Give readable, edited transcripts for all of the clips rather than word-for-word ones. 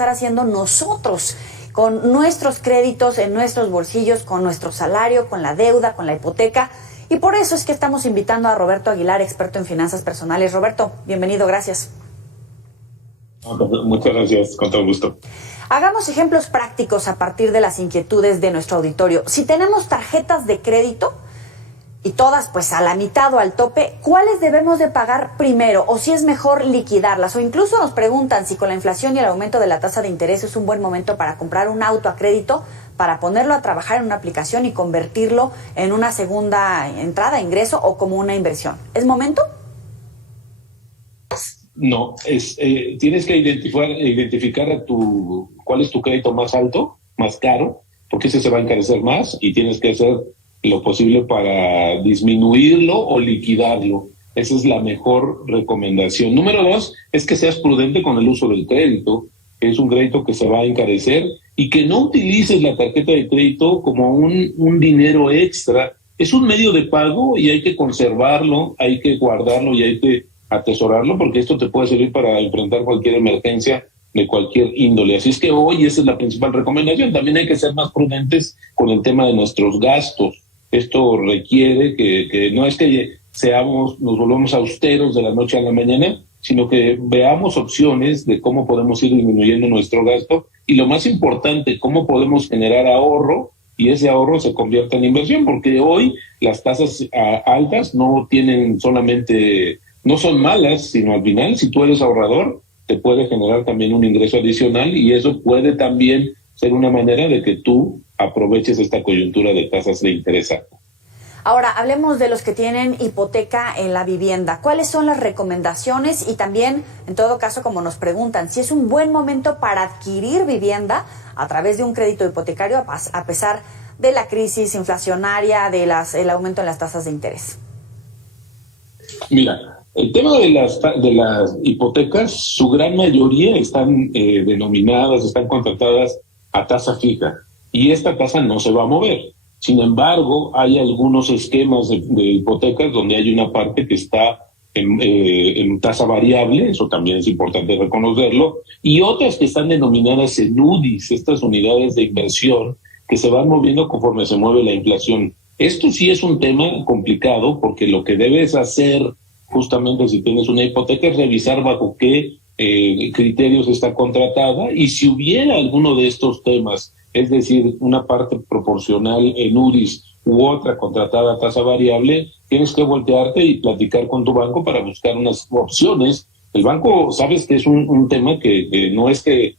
estar haciendo nosotros con nuestros créditos en nuestros bolsillos, con nuestro salario, con la deuda, con la hipoteca. Y por eso es que estamos invitando a Roberto Aguilar, experto en finanzas personales. Roberto, bienvenido, gracias. Muchas gracias, con todo gusto. Hagamos ejemplos prácticos a partir de las inquietudes de nuestro auditorio. Si tenemos tarjetas de crédito y todas pues a la mitad o al tope, ¿cuáles debemos de pagar primero? O si es mejor liquidarlas. O incluso nos preguntan si con la inflación y el aumento de la tasa de interés es un buen momento para comprar un auto a crédito, para ponerlo a trabajar en una aplicación y convertirlo en una segunda entrada, ingreso o como una inversión. ¿Es momento? No, tienes que identificar cuál es tu crédito más alto, más caro, porque ese se va a encarecer más y tienes que hacer lo posible para disminuirlo o liquidarlo. Esa es la mejor recomendación. Número 2, es que seas prudente con el uso del crédito. Es un crédito que se va a encarecer y que no utilices la tarjeta de crédito como un dinero extra. Es un medio de pago y hay que conservarlo, hay que guardarlo y hay que atesorarlo porque esto te puede servir para enfrentar cualquier emergencia de cualquier índole. Así es que hoy esa es la principal recomendación. También hay que ser más prudentes con el tema de nuestros gastos. Esto requiere que no es que nos volvamos austeros de la noche a la mañana, sino que veamos opciones de cómo podemos ir disminuyendo nuestro gasto y lo más importante, cómo podemos generar ahorro y ese ahorro se convierta en inversión, porque hoy las tasas altas no son malas, sino al final, si tú eres ahorrador, te puede generar también un ingreso adicional y eso puede también ser una manera de que tú aproveches esta coyuntura de tasas de interés alto. Ahora, hablemos de los que tienen hipoteca en la vivienda. ¿Cuáles son las recomendaciones? Y también, en todo caso, como nos preguntan, si es un buen momento para adquirir vivienda a través de un crédito hipotecario a pesar de la crisis inflacionaria, el aumento en las tasas de interés. Mira, el tema de las hipotecas, su gran mayoría están denominadas, están contratadas a tasa fija y esta tasa no se va a mover. Sin embargo, hay algunos esquemas de hipotecas donde hay una parte que está en tasa variable, eso también es importante reconocerlo, y otras que están denominadas en UDIs, estas unidades de inversión que se van moviendo conforme se mueve la inflación. Esto sí es un tema complicado porque lo que debes hacer justamente si tienes una hipoteca es revisar bajo qué criterios está contratada y si hubiera alguno de estos temas, es decir, una parte proporcional en UDIs u otra contratada a tasa variable, tienes que voltearte y platicar con tu banco para buscar unas opciones. El banco, sabes que es un tema que no es que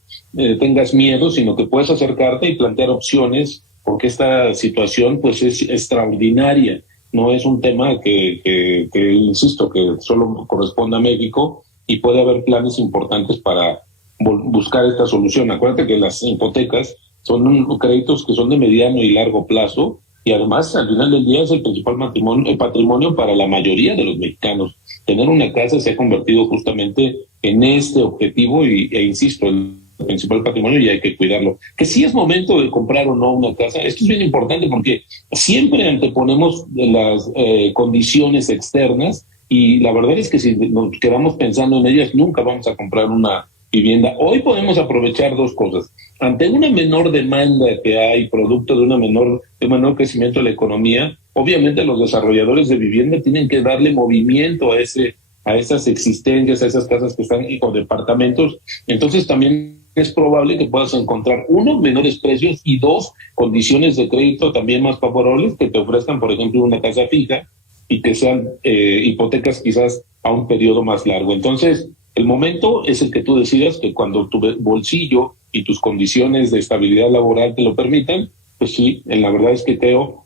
tengas miedo, sino que puedes acercarte y plantear opciones porque esta situación pues es extraordinaria. No es un tema que insisto, que solo corresponde a México y puede haber planes importantes para buscar esta solución. Acuérdate que las hipotecas son créditos que son de mediano y largo plazo y además al final del día es el principal patrimonio para la mayoría de los mexicanos. Tener una casa se ha convertido justamente en este objetivo e insisto, el principal patrimonio y hay que cuidarlo. Que sí es momento de comprar o no una casa, esto es bien importante porque siempre anteponemos las condiciones externas y la verdad es que si nos quedamos pensando en ellas nunca vamos a comprar una vivienda. Hoy podemos aprovechar dos cosas. Ante una menor demanda que hay, producto de de menor crecimiento de la economía, obviamente los desarrolladores de vivienda tienen que darle movimiento a esas existencias, a esas casas que están o departamentos. Entonces también es probable que puedas encontrar, uno, menores precios y dos, condiciones de crédito también más favorables que te ofrezcan, por ejemplo, una casa fija y que sean hipotecas quizás a un periodo más largo. Entonces, el momento es el que tú decidas que cuando tu bolsillo y tus condiciones de estabilidad laboral te lo permitan, pues sí, la verdad es que creo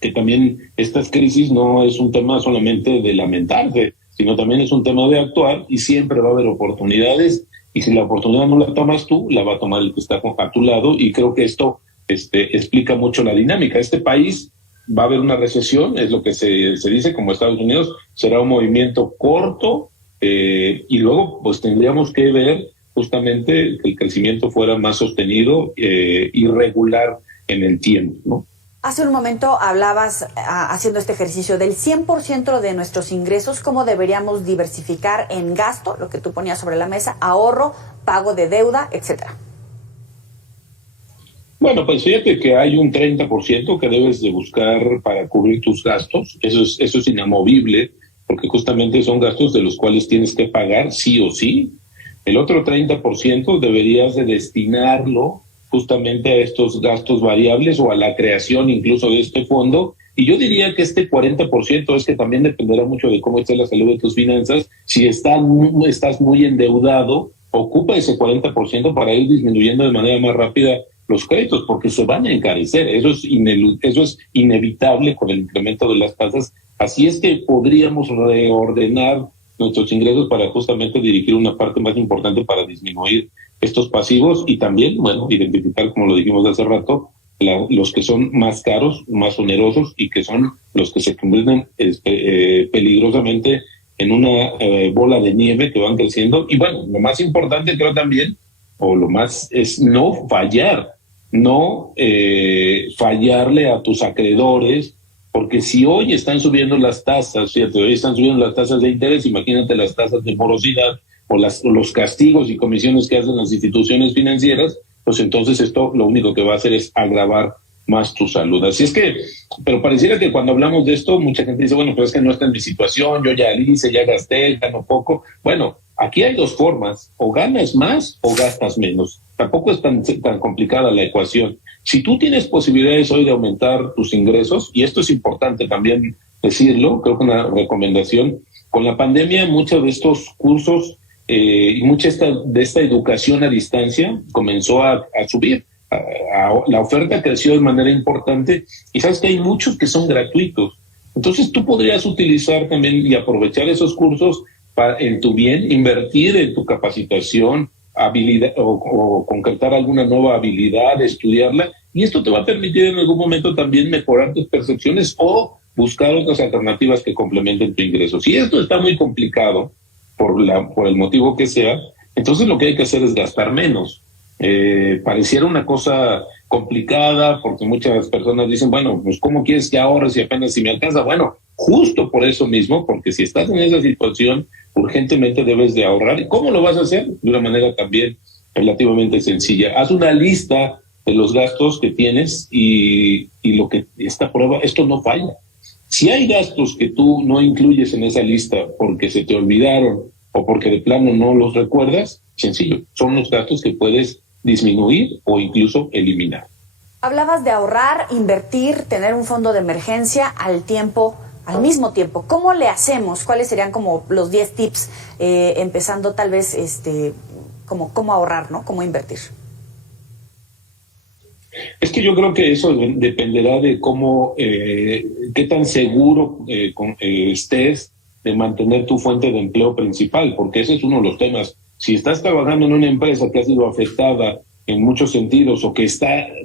que también estas crisis no es un tema solamente de lamentarse, sino también es un tema de actuar y siempre va a haber oportunidades y si la oportunidad no la tomas tú, la va a tomar el que está a tu lado y creo que esto explica mucho la dinámica. Este país va a haber una recesión, es lo que se dice, como Estados Unidos, será un movimiento corto y luego pues tendríamos que ver justamente que el crecimiento fuera más sostenido y regular en el tiempo, ¿no? Hace un momento hablabas, haciendo este ejercicio, del 100% de nuestros ingresos, cómo deberíamos diversificar en gasto, lo que tú ponías sobre la mesa, ahorro, pago de deuda, etcétera. Bueno, pues fíjate que hay un 30% que debes de buscar para cubrir tus gastos. Eso es inamovible, porque justamente son gastos de los cuales tienes que pagar sí o sí. El otro 30% deberías de destinarlo justamente a estos gastos variables o a la creación incluso de este fondo. Y yo diría que este 40% es que también dependerá mucho de cómo esté la salud de tus finanzas. Si estás muy endeudado, ocupa ese 40% para ir disminuyendo de manera más rápida los créditos, porque se van a encarecer. Eso es inevitable con el incremento de las tasas. Así es que podríamos reordenar nuestros ingresos para justamente dirigir una parte más importante para disminuir estos pasivos y también, bueno, identificar, como lo dijimos hace rato, los que son más caros, más onerosos y que son los que se convierten peligrosamente en una bola de nieve que van creciendo. Y bueno, lo más importante creo también, o lo más es no fallarle a tus acreedores, porque si hoy están subiendo las tasas, fíjate, hoy están subiendo las tasas de interés, imagínate las tasas de morosidad o los castigos y comisiones que hacen las instituciones financieras, pues entonces esto lo único que va a hacer es agravar más tu salud. Así es que, pero pareciera que cuando hablamos de esto, mucha gente dice, bueno, pues es que no está en mi situación, yo ya hice, ya gasté, gano poco. Bueno, aquí hay dos formas, o ganas más o gastas menos. Tampoco es tan complicada la ecuación. Si tú tienes posibilidades hoy de aumentar tus ingresos, y esto es importante también decirlo, creo que una recomendación, con la pandemia muchos de estos cursos y mucha de esta educación a distancia comenzó a subir. La oferta creció de manera importante y sabes que hay muchos que son gratuitos. Entonces tú podrías utilizar también y aprovechar esos cursos en tu bien, invertir en tu capacitación, habilidad o concretar alguna nueva habilidad, estudiarla, y esto te va a permitir en algún momento también mejorar tus percepciones o buscar otras alternativas que complementen tu ingreso. Si esto está muy complicado por el motivo que sea, entonces lo que hay que hacer es gastar menos. Pareciera una cosa complicada porque muchas personas dicen, bueno, pues ¿cómo quieres que ahorres si apenas si me alcanza? Bueno, justo por eso mismo, porque si estás en esa situación, urgentemente debes de ahorrar. ¿Y cómo lo vas a hacer? De una manera también relativamente sencilla. Haz una lista de los gastos que tienes y lo que esta prueba, esto no falla. Si hay gastos que tú no incluyes en esa lista porque se te olvidaron o porque de plano no los recuerdas, sencillo, son los gastos que puedes disminuir o incluso eliminar. Hablabas de ahorrar, invertir, tener un fondo de emergencia al mismo tiempo. ¿Cómo le hacemos? ¿Cuáles serían como los 10 tips, empezando tal vez como cómo ahorrar, ¿no? Cómo invertir. Es que yo creo que eso dependerá de cómo, qué tan seguro estés de mantener tu fuente de empleo principal, porque ese es uno de los temas. Si estás trabajando en una empresa que ha sido afectada en muchos sentidos o que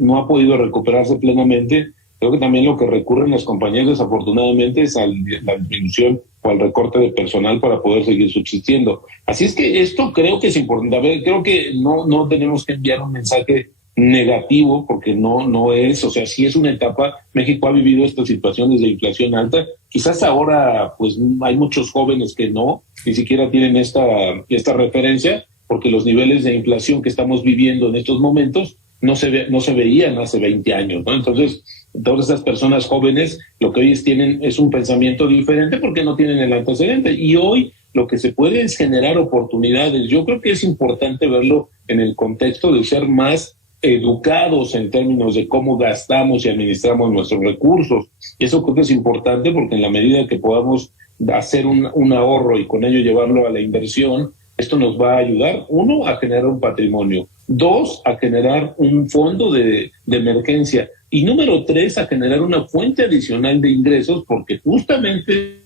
no ha podido recuperarse plenamente, creo que también lo que recurren las compañías desafortunadamente es a la disminución o al recorte de personal para poder seguir subsistiendo. Así es que esto creo que es importante. A ver, creo que no tenemos que enviar un mensaje negativo, porque no es, o sea, sí es una etapa. México ha vivido estas situaciones de inflación alta. Quizás ahora pues hay muchos jóvenes que ni siquiera tienen esta referencia, porque los niveles de inflación que estamos viviendo en estos momentos no se veían hace 20 años, ¿no? Entonces, todas estas personas jóvenes lo que hoy tienen es un pensamiento diferente porque no tienen el antecedente, y hoy lo que se puede es generar oportunidades. Yo creo que es importante verlo en el contexto de ser más educados en términos de cómo gastamos y administramos nuestros recursos. Y eso creo que es importante porque en la medida que podamos hacer un ahorro y con ello llevarlo a la inversión, esto nos va a ayudar, uno, a generar un patrimonio, dos, a generar un fondo de emergencia, y número tres, a generar una fuente adicional de ingresos, porque justamente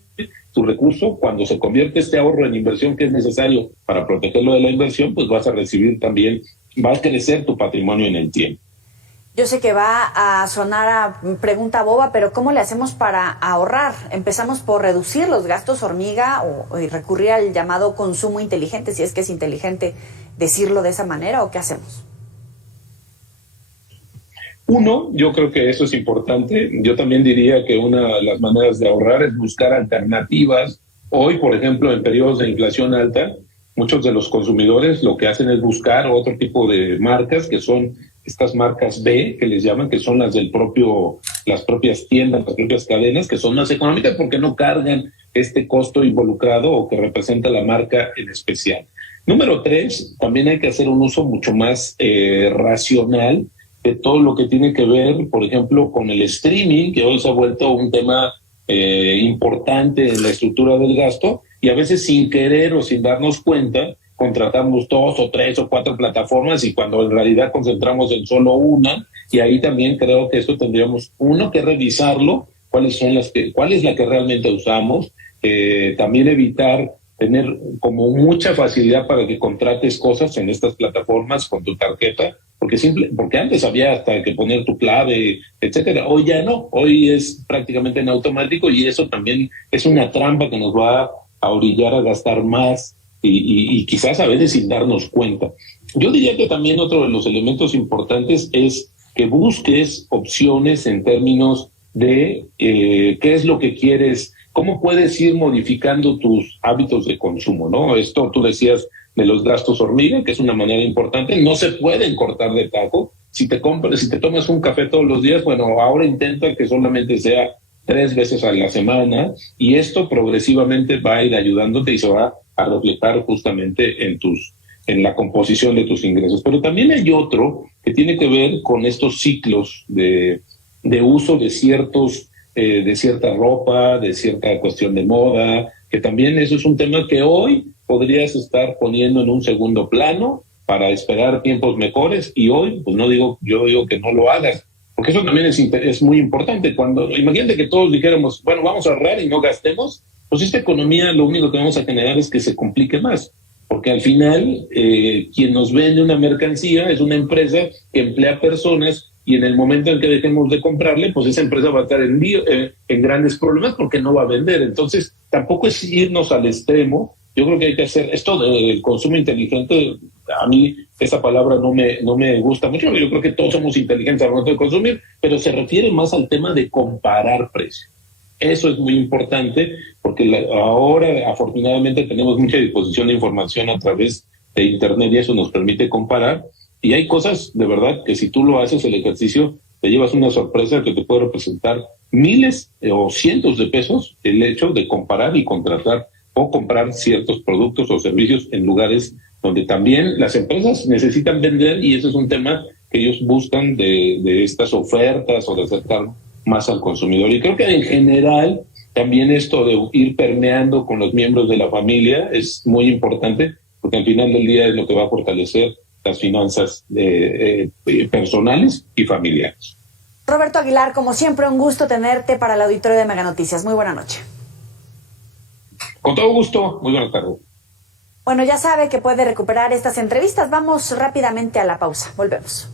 tu recurso, cuando se convierte este ahorro en inversión que es necesario para protegerlo de la inversión, pues vas a recibir también, va a crecer tu patrimonio en el tiempo. Yo sé que va a sonar a pregunta boba, pero ¿cómo le hacemos para ahorrar? ¿Empezamos por reducir los gastos hormiga o recurrir al llamado consumo inteligente, si es que es inteligente decirlo de esa manera, o qué hacemos? Uno, yo creo que eso es importante. Yo también diría que una de las maneras de ahorrar es buscar alternativas. Hoy, por ejemplo, en periodos de inflación alta, muchos de los consumidores lo que hacen es buscar otro tipo de marcas, que son estas marcas B, que les llaman, que son las las propias tiendas, las propias cadenas, que son más económicas porque no cargan este costo involucrado o que representa la marca en especial. Número 3, también hay que hacer un uso mucho más racional de todo lo que tiene que ver, por ejemplo, con el streaming, que hoy se ha vuelto un tema importante en la estructura del gasto, y a veces sin querer o sin darnos cuenta, contratamos 2 o 3 o 4 plataformas y cuando en realidad concentramos en solo una, y ahí también creo que esto tendríamos, uno, que revisarlo, cuál es la que realmente usamos, también evitar tener como mucha facilidad para que contrates cosas en estas plataformas con tu tarjeta, porque antes había hasta que poner tu clave, etcétera. Hoy ya no, hoy es prácticamente en automático y eso también es una trampa que nos va a orillar a gastar más y quizás a veces sin darnos cuenta. Yo diría que también otro de los elementos importantes es que busques opciones en términos de qué es lo que quieres, cómo puedes ir modificando tus hábitos de consumo, ¿no? Esto tú decías de los gastos hormiga, que es una manera importante, no se pueden cortar de tajo. Si te tomas un café todos los días, bueno, ahora intenta que solamente sea 3 veces a la semana y esto progresivamente va a ir ayudándote y se va a reflejar justamente en la composición de tus ingresos. Pero también hay otro que tiene que ver con estos ciclos de uso de cierta ropa, de cierta cuestión de moda, que también eso es un tema que hoy podrías estar poniendo en un segundo plano para esperar tiempos mejores y hoy, pues yo digo que no lo hagas, porque eso también es muy importante. Imagínate que todos dijéramos, bueno, vamos a ahorrar y no gastemos, pues esta economía lo único que vamos a generar es que se complique más, porque al final quien nos vende una mercancía es una empresa que emplea personas y en el momento en que dejemos de comprarle, pues esa empresa va a estar en grandes problemas porque no va a vender. Entonces, tampoco es irnos al extremo. Yo creo que hay que hacer esto del consumo inteligente. A mí esa palabra no me gusta mucho. Yo creo que todos somos inteligentes al momento de consumir, pero se refiere más al tema de comparar precios. Eso es muy importante porque ahora afortunadamente tenemos mucha disposición de información a través de Internet y eso nos permite comparar. Y hay cosas, de verdad, que si tú lo haces el ejercicio, te llevas una sorpresa que te puede representar miles o cientos de pesos el hecho de comparar y contratar o comprar ciertos productos o servicios en lugares donde también las empresas necesitan vender y ese es un tema que ellos buscan de estas ofertas o de acercar más al consumidor. Y creo que en general también esto de ir permeando con los miembros de la familia es muy importante porque al final del día es lo que va a fortalecer las finanzas personales y familiares. Roberto Aguilar, como siempre, un gusto tenerte para el auditorio de Mega Noticias. Muy buena noche. Con todo gusto, muy buenas tardes. Bueno, ya sabe que puede recuperar estas entrevistas. Vamos rápidamente a la pausa. Volvemos.